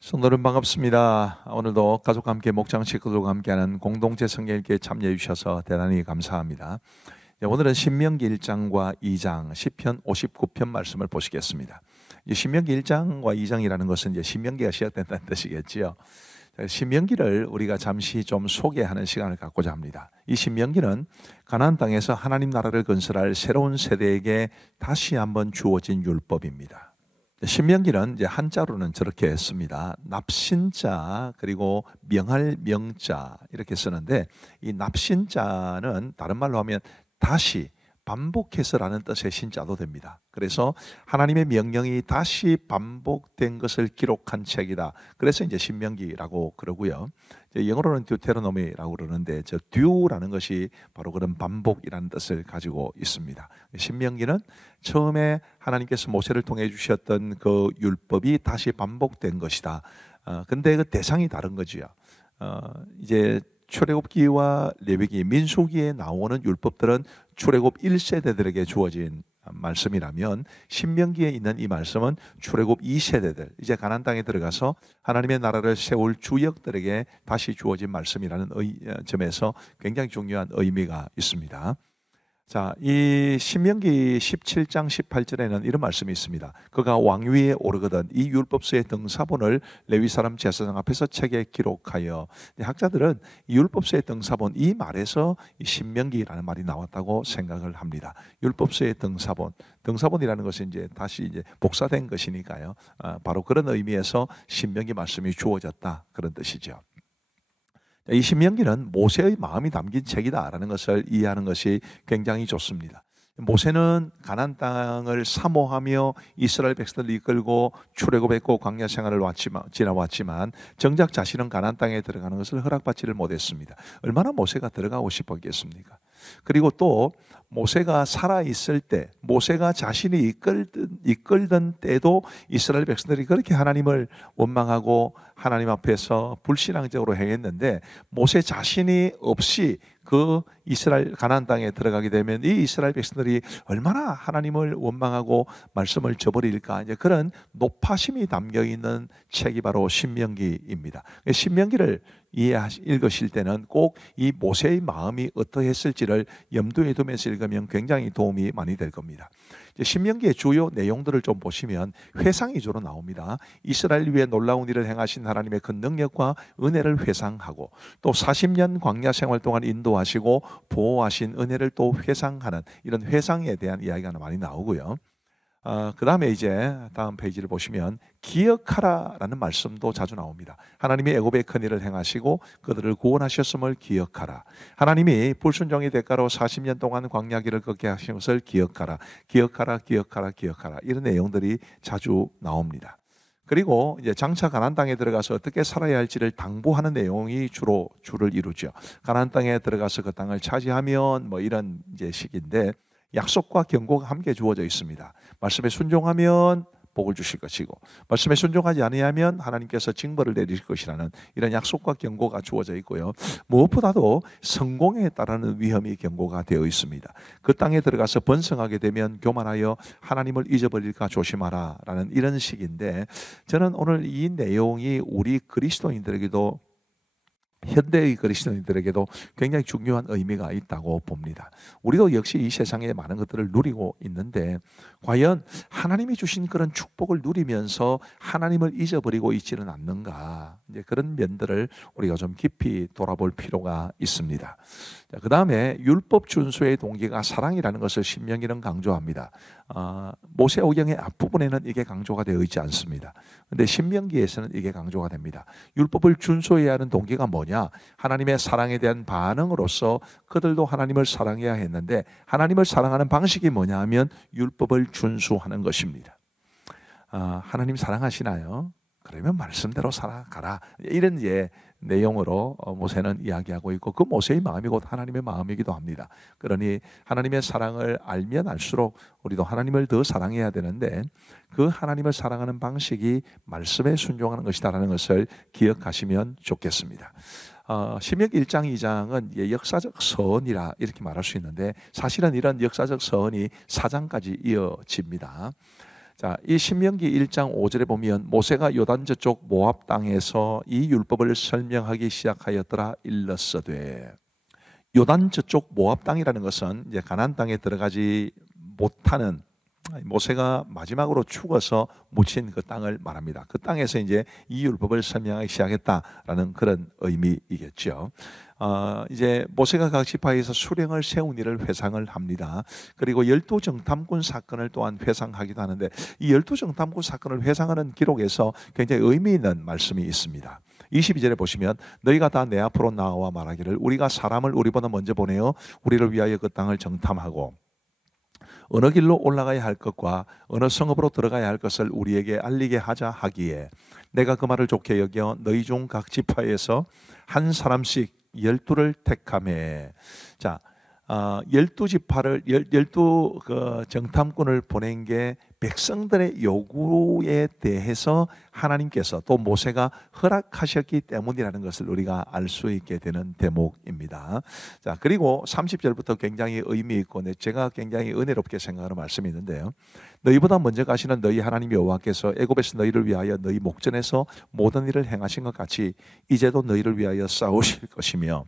성도님 반갑습니다. 오늘도 가족과 함께 목장 식구들과 함께하는 공동체 성경 읽기에 참여해 주셔서 대단히 감사합니다. 오늘은 신명기 1장과 2장, 시편 59편 말씀을 보시겠습니다. 신명기 1장과 2장이라는 것은 이제 신명기가 시작된다는 뜻이겠지요. 신명기를 우리가 잠시 좀 소개하는 시간을 갖고자 합니다. 이 신명기는 가나안 땅에서 하나님 나라를 건설할 새로운 세대에게 다시 한번 주어진 율법입니다. 신명기는 이제 한자로는 저렇게 씁니다. 납신자 그리고 명할 명자 이렇게 쓰는데, 이 납신자는 다른 말로 하면 다시 반복해서라는 뜻의 신자도 됩니다. 그래서 하나님의 명령이 다시 반복된 것을 기록한 책이다. 그래서 이제 신명기라고 그러고요. 영어로는 듀테로노미라고 그러는데, 저 듀라는 것이 바로 그런 반복이라는 뜻을 가지고 있습니다. 신명기는 처음에 하나님께서 모세를 통해 주셨던 그 율법이 다시 반복된 것이다. 근데 그 대상이 다른 거지요. 이제 출애굽기와 레위기, 민수기에 나오는 율법들은 출애굽 1세대들에게 주어진 말씀이라면, 신명기에 있는 이 말씀은 출애굽 2세대들, 이제 가나안 땅에 들어가서 하나님의 나라를 세울 주역들에게 다시 주어진 말씀이라는 점에서 굉장히 중요한 의미가 있습니다. 자, 이 신명기 17장 18절에는 이런 말씀이 있습니다. 그가 왕위에 오르거든 이 율법서의 등사본을 레위 사람 제사장 앞에서 책에 기록하여. 학자들은 이 율법서의 등사본, 이 말에서 이 신명기라는 말이 나왔다고 생각을 합니다. 율법서의 등사본, 등사본이라는 것은 이제 다시 이제 복사된 것이니까요. 바로 그런 의미에서 신명기 말씀이 주어졌다, 그런 뜻이죠. 이 신명기는 모세의 마음이 담긴 책이다라는 것을 이해하는 것이 굉장히 좋습니다. 모세는 가나안 땅을 사모하며 이스라엘 백성들을 이끌고 출애굽했고 광야 생활을 지나왔지만 정작 자신은 가나안 땅에 들어가는 것을 허락받지를 못했습니다. 얼마나 모세가 들어가고 싶었겠습니까? 그리고 또 모세가 살아있을 때, 모세가 자신이 이끌던 때도 이스라엘 백성들이 그렇게 하나님을 원망하고 하나님 앞에서 불신앙적으로 행했는데, 모세 자신이 없이 그 이스라엘 가나안 땅에 들어가게 되면 이 이스라엘 백성들이 얼마나 하나님을 원망하고 말씀을 저버릴까, 이제 그런 높아심이 담겨 있는 책이 바로 신명기입니다. 신명기를 읽으실 때는 꼭 이 모세의 마음이 어떠했을지를 염두에 두면서 읽으면 굉장히 도움이 많이 될 겁니다. 신명기의 주요 내용들을 좀 보시면 회상이 주로 나옵니다. 이스라엘 위에 놀라운 일을 행하신 하나님의 그 능력과 은혜를 회상하고, 또 40년 광야 생활 동안 인도하시고 보호하신 은혜를 또 회상하는, 이런 회상에 대한 이야기가 많이 나오고요. 그 다음에 이제 다음 페이지를 보시면 기억하라라는 말씀도 자주 나옵니다. 하나님이 애굽의 큰 일을 행하시고 그들을 구원하셨음을 기억하라. 하나님이 불순종의 대가로 40년 동안 광야길을 걷게 하신 것을 기억하라. 기억하라, 기억하라, 기억하라. 이런 내용들이 자주 나옵니다. 그리고 이제 장차 가나안 땅에 들어가서 어떻게 살아야 할지를 당부하는 내용이 주로 줄을 이루죠. 가나안 땅에 들어가서 그 땅을 차지하면 뭐 이런 이제 식인데, 약속과 경고가 함께 주어져 있습니다. 말씀에 순종하면 복을 주실 것이고, 말씀에 순종하지 아니하면 하나님께서 징벌을 내리실 것이라는 이런 약속과 경고가 주어져 있고요. 무엇보다도 성공에 따르는 위험이 경고가 되어 있습니다. 그 땅에 들어가서 번성하게 되면 교만하여 하나님을 잊어버릴까 조심하라 라는 이런 식인데, 저는 오늘 이 내용이 우리 그리스도인들에게도, 현대의 그리스도인들에게도 굉장히 중요한 의미가 있다고 봅니다. 우리도 역시 이 세상에 많은 것들을 누리고 있는데, 과연 하나님이 주신 그런 축복을 누리면서 하나님을 잊어버리고 있지는 않는가, 이제 그런 면들을 우리가 좀 깊이 돌아볼 필요가 있습니다. 그 다음에 율법 준수의 동기가 사랑이라는 것을 신명기는 강조합니다. 모세오경의 앞부분에는 이게 강조가 되어 있지 않습니다. 그런데 신명기에서는 이게 강조가 됩니다. 율법을 준수해야 하는 동기가 뭐냐? 하나님의 사랑에 대한 반응으로서 그들도 하나님을 사랑해야 했는데, 하나님을 사랑하는 방식이 뭐냐 하면 율법을 준수하는 것입니다. 하나님 사랑하시나요? 그러면 말씀대로 살아가라, 이런 이제 내용으로 모세는 이야기하고 있고, 그 모세의 마음이 곧 하나님의 마음이기도 합니다. 그러니 하나님의 사랑을 알면 알수록 우리도 하나님을 더 사랑해야 되는데, 그 하나님을 사랑하는 방식이 말씀에 순종하는 것이다라는 것을 기억하시면 좋겠습니다. 신명기 1장 2장은 역사적 서언이라 이렇게 말할 수 있는데, 사실은 이런 역사적 서언이 4장까지 이어집니다. 자, 이 신명기 1장 5절에 보면 모세가 요단 저쪽 모압 땅에서 이 율법을 설명하기 시작하였더라 일렀으되, 요단 저쪽 모압 땅이라는 것은 이제 가나안 땅에 들어가지 못하는, 모세가 마지막으로 죽어서 묻힌 그 땅을 말합니다. 그 땅에서 이제 이 율법을 설명하기 시작했다라는 그런 의미이겠죠. 이제 모세가 각 지파에서 수령을 세운 일을 회상을 합니다. 그리고 12정탐꾼 사건을 또한 회상하기도 하는데, 이 12정탐꾼 사건을 회상하는 기록에서 굉장히 의미 있는 말씀이 있습니다. 22절에 보시면 너희가 다 내 앞으로 나와 말하기를 우리가 사람을 우리보다 먼저 보내어 우리를 위하여 그 땅을 정탐하고 어느 길로 올라가야 할 것과 어느 성읍으로 들어가야 할 것을 우리에게 알리게 하자 하기에 내가 그 말을 좋게 여겨 너희 중 각 지파에서 한 사람씩 12를 택하매. 자, 12지파를 12 그 정탐꾼을 보낸 게 백성들의 요구에 대해서 하나님께서 또 모세가 허락하셨기 때문이라는 것을 우리가 알 수 있게 되는 대목입니다. 자, 그리고 30절부터 굉장히 의미 있고 제가 굉장히 은혜롭게 생각하는 말씀이 있는데요. 너희보다 먼저 가시는 너희 하나님 여호와께서 애굽에서 너희를 위하여 너희 목전에서 모든 일을 행하신 것 같이 이제도 너희를 위하여 싸우실 것이며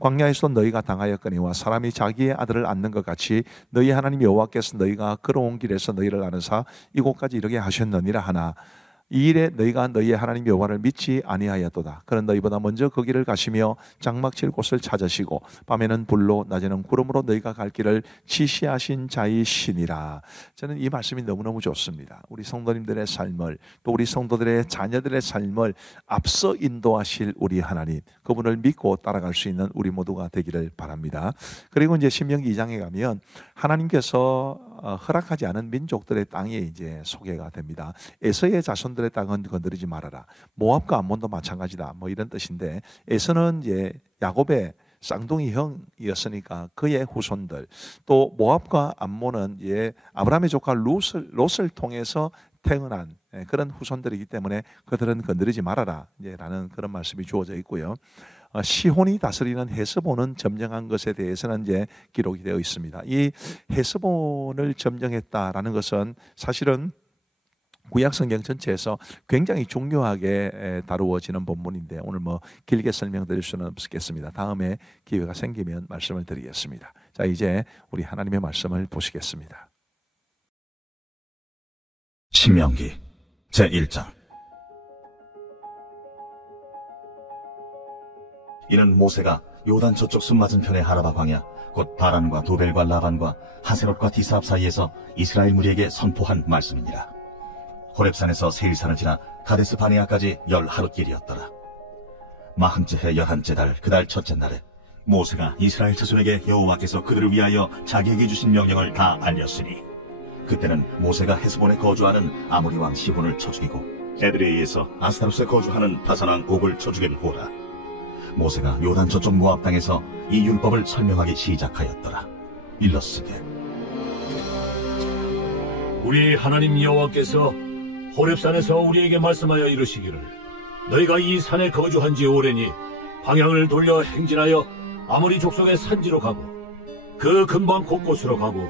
광야에서 너희가 당하였거니와 사람이 자기의 아들을 안는 것 같이 너희 하나님 여호와께서 너희가 걸어온 길에서 너희를 안으사 이곳까지 이르게 하셨느니라 하나 이 일에 너희가 너희의 하나님 여호와를 믿지 아니하였도다. 그런 너희보다 먼저 그 길을 가시며 장막 칠 곳을 찾으시고 밤에는 불로 낮에는 구름으로 너희가 갈 길을 지시하신 자이시니라. 저는 이 말씀이 너무너무 좋습니다. 우리 성도님들의 삶을 또 우리 성도들의 자녀들의 삶을 앞서 인도하실 우리 하나님, 그분을 믿고 따라갈 수 있는 우리 모두가 되기를 바랍니다. 그리고 이제 신명기 2장에 가면 하나님께서 허락하지 않은 민족들의 땅에 이제 소개가 됩니다. 에서의 자손들의 땅은 건드리지 말아라. 모압과 암몬도 마찬가지다. 뭐 이런 뜻인데, 에서는 이제 야곱의 쌍둥이 형이었으니까 그의 후손들, 또 모압과 암몬은 이제 아브라함의 조카 롯을 통해서 태어난 그런 후손들이기 때문에 그들은 건드리지 말아라 라는 그런 말씀이 주어져 있고요. 시혼이 다스리는 헤스본은 점령한 것에 대해서는 이제 기록이 되어 있습니다. 이 헤스본을 점령했다라는 것은 사실은 구약 성경 전체에서 굉장히 중요하게 다루어지는 본문인데 오늘 뭐 길게 설명드릴 수는 없겠습니다. 다음에 기회가 생기면 말씀을 드리겠습니다. 자, 이제 우리 하나님의 말씀을 보시겠습니다. 신명기 제1장. 이는 모세가 요단 저쪽 숲 맞은편의 하라바 광야 곧 바란과 도벨과 라반과 하세롯과 디사압 사이에서 이스라엘 무리에게 선포한 말씀이니라. 호렙산에서 세일산을 지나 가데스 바네아까지 10하룻길이었더라. 마흔째 해 11째 달 그 달 첫째 날에 모세가 이스라엘 자손에게 여호와께서 그들을 위하여 자기에게 주신 명령을 다 알렸으니 그때는 모세가 헤스본에 거주하는 아모리 왕 시혼을 쳐 죽이고 에드레이에서 아스타롯에 거주하는 바산왕 옥을 쳐 죽일호라. 모세가 요단 저쪽 모압 땅에서 이 율법을 설명하기 시작하였더라. 일렀으되 우리 하나님 여호와께서 호렙산에서 우리에게 말씀하여 이르시기를 너희가 이 산에 거주한 지 오래니 방향을 돌려 행진하여 아모리 족속의 산지로 가고 그 근방 곳곳으로 가고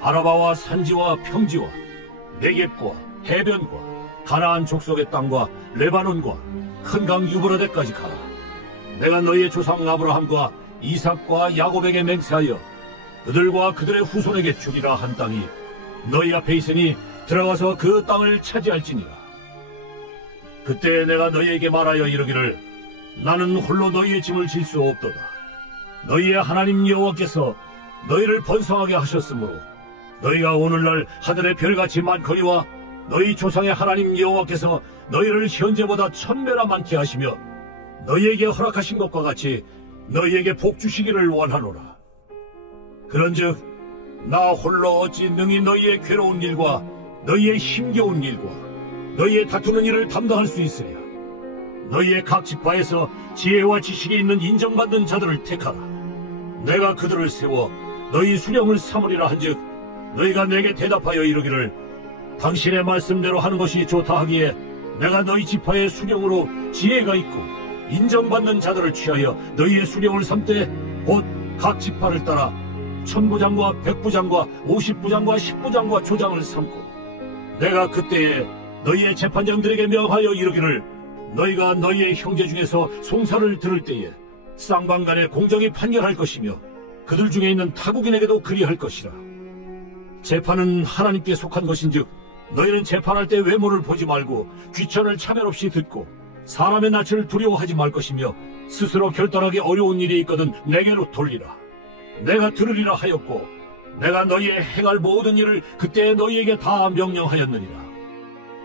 아라바와 산지와 평지와 네겝과 해변과 가나안 족속의 땅과 레바논과 큰 강 유브라데까지 가라. 내가 너희의 조상 아브라함과 이삭과 야곱에게 맹세하여 그들과 그들의 후손에게 주리라 한 땅이 너희 앞에 있으니 들어가서 그 땅을 차지할지니라. 그때 내가 너희에게 말하여 이르기를 나는 홀로 너희의 짐을 질 수 없도다. 너희의 하나님 여호와께서 너희를 번성하게 하셨으므로 너희가 오늘날 하늘의 별같이 많거니와 너희 조상의 하나님 여호와께서 너희를 현재보다 1000배나 많게 하시며 너희에게 허락하신 것과 같이 너희에게 복 주시기를 원하노라. 그런즉 나 홀로 어찌 능히 너희의 괴로운 일과 너희의 힘겨운 일과 너희의 다투는 일을 담당할 수 있으랴. 너희의 각 지파에서 지혜와 지식이 있는 인정받는 자들을 택하라. 내가 그들을 세워 너희 수령을 삼으리라 한즉 너희가 내게 대답하여 이르기를 당신의 말씀대로 하는 것이 좋다 하기에 내가 너희 지파의 수령으로 지혜가 있고 인정받는 자들을 취하여 너희의 수령을 삼되 곧 각 지파를 따라 1000부장과 100부장과 50부장과 10부장과 조장을 삼고 내가 그때에 너희의 재판장들에게 명하여 이르기를 너희가 너희의 형제 중에서 송사를 들을 때에 쌍방간에 공정히 판결할 것이며 그들 중에 있는 타국인에게도 그리할 것이라. 재판은 하나님께 속한 것인즉 너희는 재판할 때 외모를 보지 말고 귀천을 차별 없이 듣고 사람의 낯을 두려워하지 말 것이며 스스로 결단하기 어려운 일이 있거든 내게로 돌리라. 내가 들으리라 하였고 내가 너희의 행할 모든 일을 그때 너희에게 다 명령하였느니라.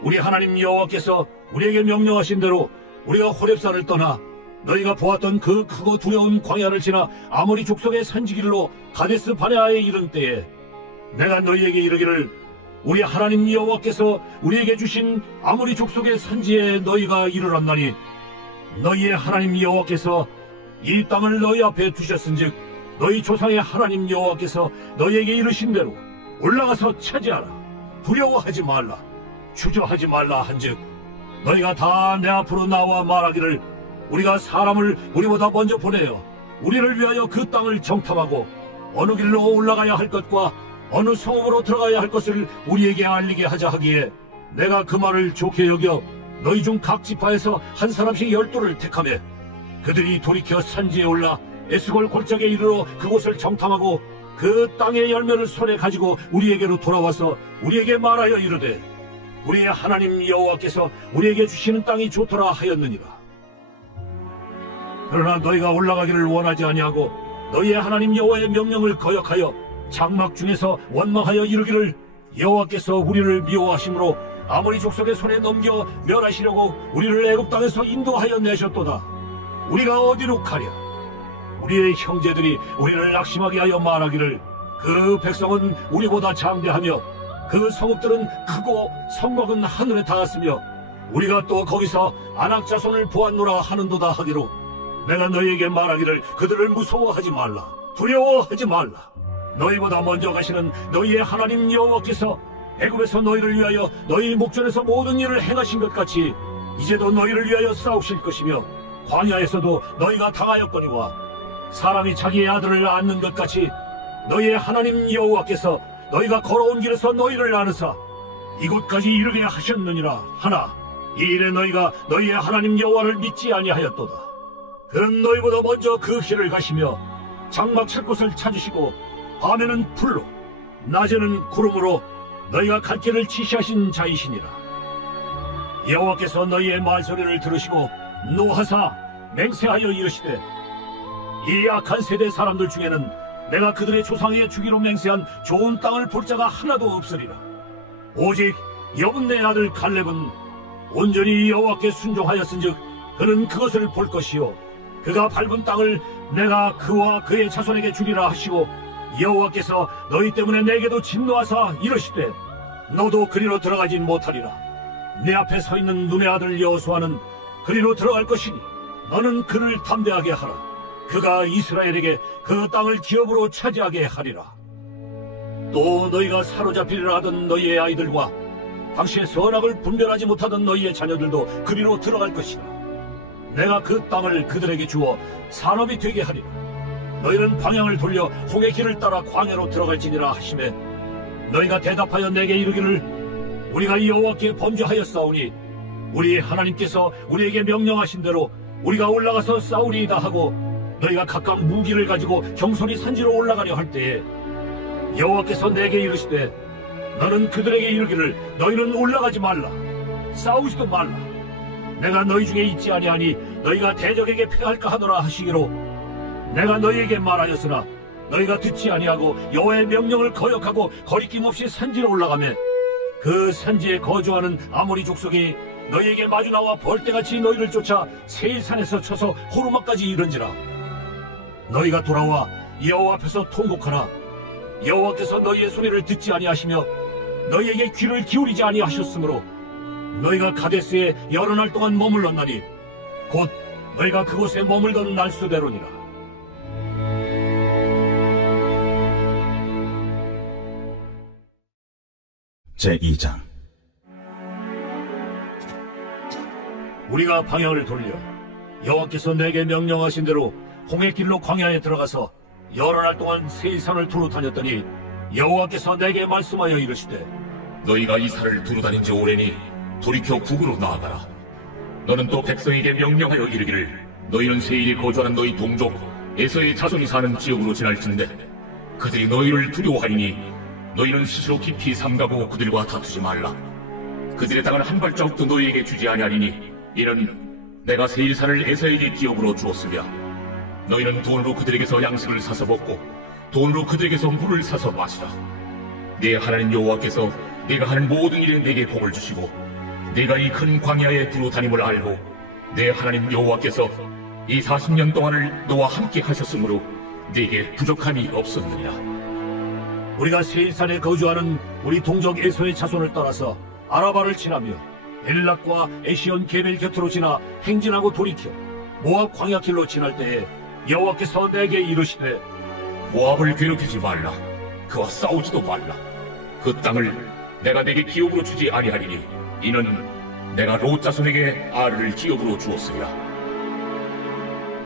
우리 하나님 여호와께서 우리에게 명령하신 대로 우리가 호렙산을 떠나 너희가 보았던 그 크고 두려운 광야를 지나 아모리 족속의 산지길로 가데스 바네아에 이른 때에 내가 너희에게 이르기를 우리 하나님 여호와께서 우리에게 주신 아모리 족속의 산지에 너희가 이르렀나니 너희의 하나님 여호와께서 이 땅을 너희 앞에 두셨은즉 너희 조상의 하나님 여호와께서 너희에게 이르신 대로 올라가서 차지하라. 두려워하지 말라. 주저하지 말라 한즉 너희가 다 내 앞으로 나와 말하기를 우리가 사람을 우리보다 먼저 보내어 우리를 위하여 그 땅을 정탐하고 어느 길로 올라가야 할 것과 어느 성읍으로 들어가야 할 것을 우리에게 알리게 하자 하기에 내가 그 말을 좋게 여겨 너희 중 각 지파에서 한 사람씩 12를 택하며 그들이 돌이켜 산지에 올라 에스골 골짜기에 이르러 그곳을 정탐하고 그 땅의 열매를 손에 가지고 우리에게로 돌아와서 우리에게 말하여 이르되 우리의 하나님 여호와께서 우리에게 주시는 땅이 좋더라 하였느니라. 그러나 너희가 올라가기를 원하지 아니하고 너희의 하나님 여호와의 명령을 거역하여 장막 중에서 원망하여 이르기를 여호와께서 우리를 미워하심으로 아모리 족속의 손에 넘겨 멸하시려고 우리를 애굽 땅에서 인도하여 내셨도다. 우리가 어디로 가랴? 우리의 형제들이 우리를 낙심하게 하여 말하기를 그 백성은 우리보다 장대하며 그 성읍들은 크고 성곽은 하늘에 닿았으며 우리가 또 거기서 아낙 자손을 보았노라 하는도다 하기로 내가 너희에게 말하기를 그들을 무서워하지 말라. 두려워하지 말라. 너희보다 먼저 가시는 너희의 하나님 여호와께서 애굽에서 너희를 위하여 너희 목전에서 모든 일을 행하신 것 같이 이제도 너희를 위하여 싸우실 것이며 광야에서도 너희가 당하였거니와 사람이 자기의 아들을 낳는 것 같이 너희의 하나님 여호와께서 너희가 걸어온 길에서 너희를 나누사 이곳까지 이르게 하셨느니라 하나 이 일에 너희가 너희의 하나님 여호와를 믿지 아니하였도다. 그는 너희보다 먼저 그 길을 가시며 장막 찰 곳을 찾으시고 밤에는 불로 낮에는 구름으로 너희가 갈 길을 지시하신 자이시니라. 여호와께서 너희의 말소리를 들으시고 노하사 맹세하여 이르시되 이 악한 세대 사람들 중에는 내가 그들의 조상에게 주기로 맹세한 좋은 땅을 볼 자가 하나도 없으리라. 오직 여분네 아들 갈렙은 온전히 여호와께 순종하였은즉 그는 그것을 볼 것이요 그가 밟은 땅을 내가 그와 그의 자손에게 주리라 하시고 여호와께서 너희 때문에 내게도 진노하사 이르시되 너도 그리로 들어가진 못하리라. 내 앞에 서 있는 눈의 아들 여호수아는 그리로 들어갈 것이니 너는 그를 담대하게 하라. 그가 이스라엘에게 그 땅을 기업으로 차지하게 하리라. 또 너희가 사로잡히리라 하던 너희의 아이들과 당시의 선악을 분별하지 못하던 너희의 자녀들도 그리로 들어갈 것이다. 내가 그 땅을 그들에게 주어 산업이 되게 하리라. 너희는 방향을 돌려 홍해 길을 따라 광야로 들어갈지니라 하시매 너희가 대답하여 내게 이르기를 우리가 여호와께 범죄하였사오니 우리 하나님께서 우리에게 명령하신 대로 우리가 올라가서 싸우리이다 하고 너희가 각각 무기를 가지고 경솔히 산지로 올라가려 할 때에 여호와께서 내게 이르시되 너는 그들에게 이르기를 너희는 올라가지 말라. 싸우지도 말라. 내가 너희 중에 있지 아니하니 너희가 대적에게 패할까 하노라 하시기로 내가 너희에게 말하였으나 너희가 듣지 아니하고 여호와의 명령을 거역하고 거리낌 없이 산지로 올라가매 그 산지에 거주하는 아모리 족속이 너희에게 마주 나와 벌떼같이 너희를 쫓아 세일산에서 쳐서 호르마까지 이른지라. 너희가 돌아와 여호와 앞에서 통곡하라. 여호와께서 너희의 소리를 듣지 아니하시며 너희에게 귀를 기울이지 아니하셨으므로 너희가 가데스에 여러 날 동안 머물렀나니 곧 너희가 그곳에 머물던 날수대로니라. 제2장 우리가 방향을 돌려 여호와께서 내게 명령하신 대로 홍해길로 광야에 들어가서 여러 날 동안 세일산을 두루 다녔더니 여호와께서 내게 말씀하여 이르시되 너희가 이 산을 두루다닌 지 오래니 돌이켜 북으로 나아가라. 너는 또 백성에게 명령하여 이르기를 너희는 세일이 거주하는 너희 동족 에서의 자손이 사는 지역으로 지날진대 그들이 너희를 두려워하리니 너희는 스스로 깊이 삼가고 그들과 다투지 말라. 그들의 땅을 한 발자국도 너희에게 주지 아니하리니 이는 내가 세일산을 에서에게 기업으로 주었으며 너희는 돈으로 그들에게서 양식을 사서 먹고 돈으로 그들에게서 물을 사서 마시라. 네 하나님 여호와께서 네가 하는 모든 일에 내게 복을 주시고 네가 이 큰 광야에 두루 다님을 알고 네 하나님 여호와께서 이 40년 동안을 너와 함께 하셨으므로 네게 부족함이 없었느니라. 우리가 세일산에 거주하는 우리 동족 에서의 자손을 따라서 아라바를 지나며 엘락과 에시온 게벨 곁으로 지나 행진하고 돌이켜 모압 광야길로 지날 때에 여호와께서 내게 이르시되 모압을 괴롭히지 말라. 그와 싸우지도 말라. 그 땅을 내가 내게 기업으로 주지 아니하리니 이는 내가 롯 자손에게 아르를 기업으로 주었으리라.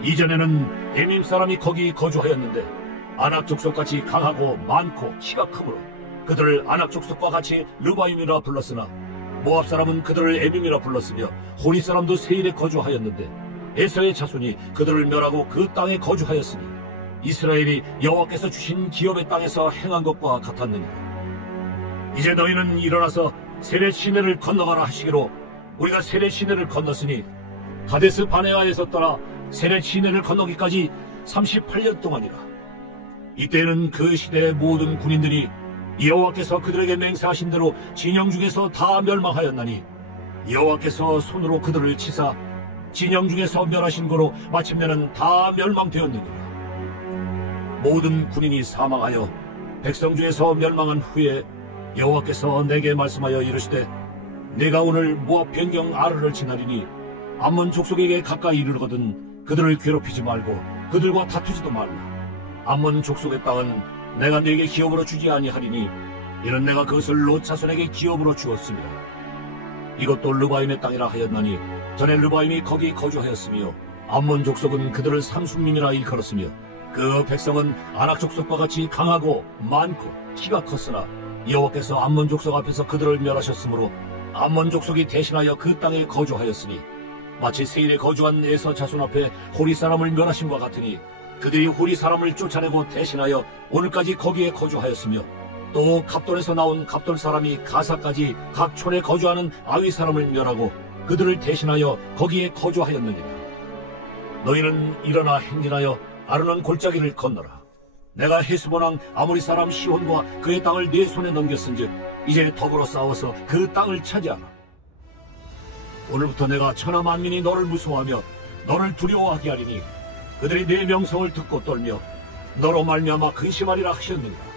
이전에는 에밈 사람이 거기 거주하였는데 아낙 족속같이 강하고 많고 키가 크므로 그들을 아낙 족속과 같이 르바임이라 불렀으나 모압 사람은 그들을 에밈이라 불렀으며 호리 사람도 세일에 거주하였는데 에서의 자손이 그들을 멸하고 그 땅에 거주하였으니 이스라엘이 여호와께서 주신 기업의 땅에서 행한 것과 같았느니라. 이제 너희는 일어나서 세렛 시내를 건너가라 하시기로 우리가 세렛 시내를 건넜으니 가데스 바네아에서 떠나 세렛 시내를 건너기까지 38년 동안이라. 이때는 그 시대의 모든 군인들이 여호와께서 그들에게 맹세하신 대로 진영 중에서 다 멸망하였나니 여호와께서 손으로 그들을 치사 진영 중에서 멸하신 거로 마침내는 다 멸망되었느니라. 모든 군인이 사망하여 백성 중에서 멸망한 후에 여호와께서 내게 말씀하여 이르시되 내가 오늘 모압 변경 아르를 지나리니 암몬 족속에게 가까이 이르거든 그들을 괴롭히지 말고 그들과 다투지도 말라. 암몬 족속의 땅은 내가 네게 기업으로 주지 아니하리니 이는 내가 그것을 롯 자손에게 기업으로 주었습니다. 이것도 르바임의 땅이라 하였나니 전에 르바임이 거기 거주하였으며 암몬 족속은 그들을 삼순민이라 일컬었으며 그 백성은 아낙 족속과 같이 강하고 많고 키가 컸으나 여호와께서 암몬 족속 앞에서 그들을 멸하셨으므로 암몬 족속이 대신하여 그 땅에 거주하였으니 마치 세일에 거주한 에서 자손 앞에 호리 사람을 멸하심과 같으니 그들이 호리 사람을 쫓아내고 대신하여 오늘까지 거기에 거주하였으며 또 갑돌에서 나온 갑돌 사람이 가사까지 각 촌에 거주하는 아위 사람을 멸하고 그들을 대신하여 거기에 거주하였느니라. 너희는 일어나 행진하여 아르논 골짜기를 건너라. 내가 헤스본 왕 아모리 사람 시온과 그의 땅을 네 손에 넘겼은즉 이제 더불어 싸워서 그 땅을 차지하라. 오늘부터 내가 천하 만민이 너를 무서워하며 너를 두려워하게 하리니 그들이 네 명성을 듣고 떨며 너로 말미암아 근심하리라 하셨느니라.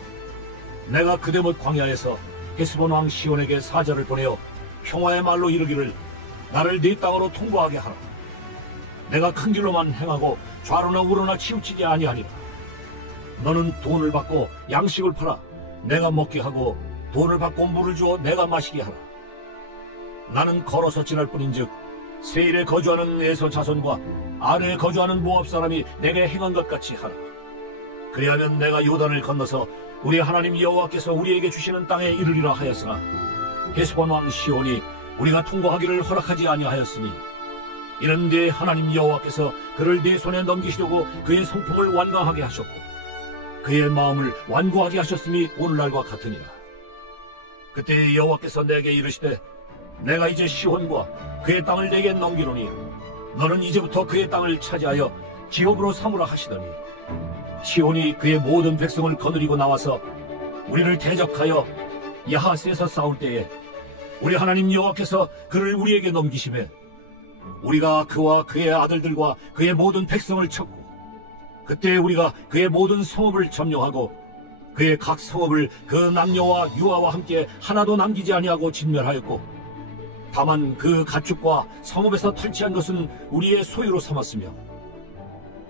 내가 그대못 광야에서 헤스본 왕 시온에게 사자를 보내어 평화의 말로 이르기를 나를 네 땅으로 통과하게 하라. 내가 큰 길로만 행하고 좌로나 우로나 치우치지 아니하리라. 너는 돈을 받고 양식을 팔아 내가 먹게 하고 돈을 받고 물을 주어 내가 마시게 하라. 나는 걸어서 지날 뿐인즉 세일에 거주하는 에서 자손과 아르에 거주하는 모압 사람이 내게 행한 것 같이 하라. 그리하면 내가 요단을 건너서 우리 하나님 여호와께서 우리에게 주시는 땅에 이르리라 하였으나 헤스본 왕 시온이 우리가 통과하기를 허락하지 아니하였으니 이는 네 하나님 여호와께서 그를 네 손에 넘기시려고 그의 성품을 완강하게 하셨고 그의 마음을 완고하게 하셨음이 오늘날과 같으니라. 그때 여호와께서 내게 이르시되 내가 이제 시온과 그의 땅을 내게 넘기노니 너는 이제부터 그의 땅을 차지하여 기업으로 삼으라 하시더니 시온이 그의 모든 백성을 거느리고 나와서 우리를 대적하여 야하스에서 싸울 때에 우리 하나님 여호와께서 그를 우리에게 넘기시매 우리가 그와 그의 아들들과 그의 모든 백성을 쳤고 그때 우리가 그의 모든 성읍을 점령하고 그의 각 성읍을 그 남녀와 유아와 함께 하나도 남기지 아니하고 진멸하였고 다만 그 가축과 성읍에서 탈취한 것은 우리의 소유로 삼았으며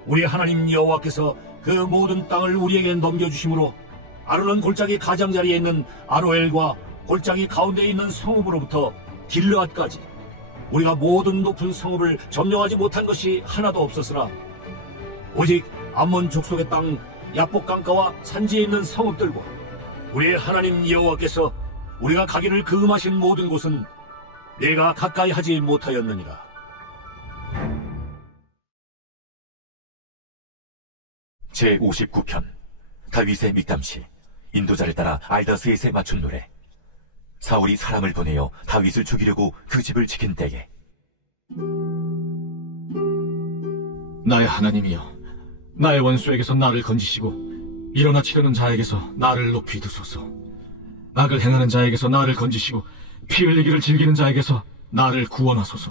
우리 하나님 여호와께서 그 모든 땅을 우리에게 넘겨주심으로 아르논 골짜기 가장자리에 있는 아로엘과 골짜기 가운데에 있는 성읍으로부터 길르앗까지 우리가 모든 높은 성읍을 점령하지 못한 것이 하나도 없었으나 오직 암몬 족속의 땅 야복 강가와 산지에 있는 성읍들과 우리의 하나님 여호와께서 우리가 가기를 금하신 모든 곳은 내가 가까이 하지 못하였느니라. 제59편 다윗의 믹담시. 인도자를 따라 알다스에세 맞춘 노래. 사울이 사람을 보내어 다윗을 죽이려고 그 집을 지킨 때에 나의 하나님이여, 나의 원수에게서 나를 건지시고 일어나 치려는 자에게서 나를 높이 두소서. 악을 행하는 자에게서 나를 건지시고 피 흘리기를 즐기는 자에게서 나를 구원하소서.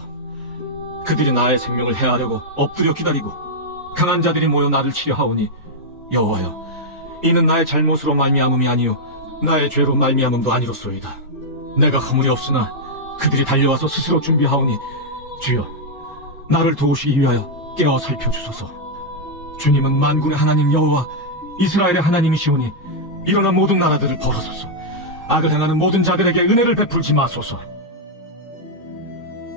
그들이 나의 생명을 해하려고 엎드려 기다리고 강한 자들이 모여 나를 치려 하오니, 여호와여, 이는 나의 잘못으로 말미암음이 아니요 나의 죄로 말미암음도 아니로소이다. 내가 허물이 없으나 그들이 달려와서 스스로 준비하오니, 주여, 나를 도우시기 위하여 깨어 살펴주소서. 주님은 만군의 하나님 여호와 이스라엘의 하나님이시오니 일어나 모든 나라들을 벌하소서. 악을 행하는 모든 자들에게 은혜를 베풀지 마소서.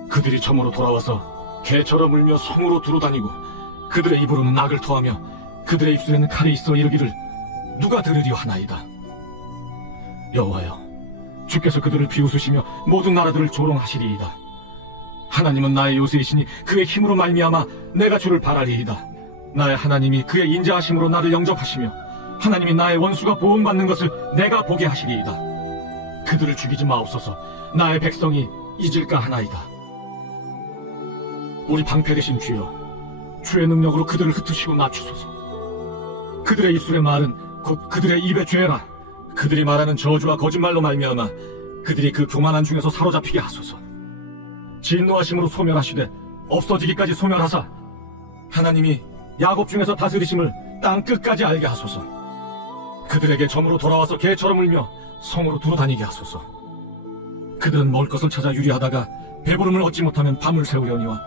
그들이 점으로 돌아와서 개처럼 울며 성으로 두루다니고 그들의 입으로는 악을 토하며 그들의 입술에는 칼이 있어 이르기를 누가 들으려 하나이다. 여호와여, 주께서 그들을 비웃으시며 모든 나라들을 조롱하시리이다. 하나님은 나의 요새이시니 그의 힘으로 말미암아 내가 주를 바라리이다. 나의 하나님이 그의 인자하심으로 나를 영접하시며 하나님이 나의 원수가 보응받는 것을 내가 보게 하시리이다. 그들을 죽이지 마옵소서. 나의 백성이 잊을까 하나이다. 우리 방패 되신 주여, 주의 능력으로 그들을 흩으시고 낮추소서. 그들의 입술의 말은 곧 그들의 입의 죄라. 그들이 말하는 저주와 거짓말로 말미암아 그들이 그 교만한 중에서 사로잡히게 하소서. 진노하심으로 소멸하시되 없어지기까지 소멸하사 하나님이 야곱 중에서 다스리심을 땅 끝까지 알게 하소서. 그들에게 점으로 돌아와서 개처럼 울며 성으로 두루다니게 하소서. 그들은 먹을 것을 찾아 유리하다가 배부름을 얻지 못하면 밤을 새우려니와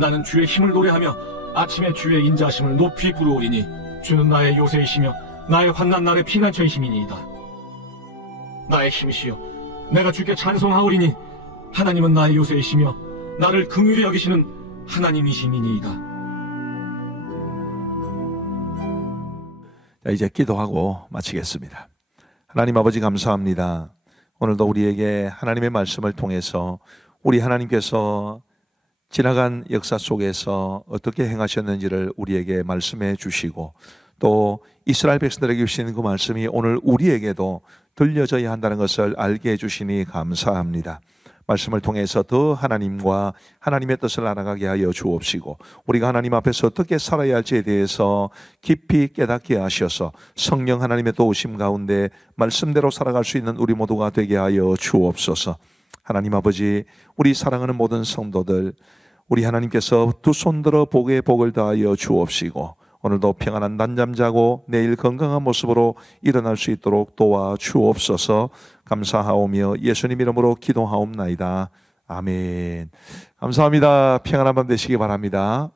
나는 주의 힘을 노래하며 아침에 주의 인자하심을 높이 부르오리니 주는 나의 요새이시며 나의 환난 날의 피난처이심이니이다. 나의 힘이시여, 내가 주께 찬송하오리니 하나님은 나의 요새이시며 나를 긍휼히 여기시는 하나님이시니이다. 자, 이제 기도하고 마치겠습니다. 하나님 아버지 감사합니다. 오늘도 우리에게 하나님의 말씀을 통해서 우리 하나님께서 지나간 역사 속에서 어떻게 행하셨는지를 우리에게 말씀해 주시고 또 이스라엘 백성들에게 주신 그 말씀이 오늘 우리에게도 들려져야 한다는 것을 알게 해주시니 감사합니다. 말씀을 통해서 더 하나님과 하나님의 뜻을 알아가게 하여 주옵시고 우리가 하나님 앞에서 어떻게 살아야 할지에 대해서 깊이 깨닫게 하셔서 성령 하나님의 도우심 가운데 말씀대로 살아갈 수 있는 우리 모두가 되게 하여 주옵소서. 하나님 아버지, 우리 사랑하는 모든 성도들, 우리 하나님께서 두 손 들어 복에 복을 다하여 주옵시고 오늘도 평안한 낮잠 자고 내일 건강한 모습으로 일어날 수 있도록 도와 주옵소서. 감사하오며 예수님 이름으로 기도하옵나이다. 아멘. 감사합니다. 평안한 밤 되시기 바랍니다.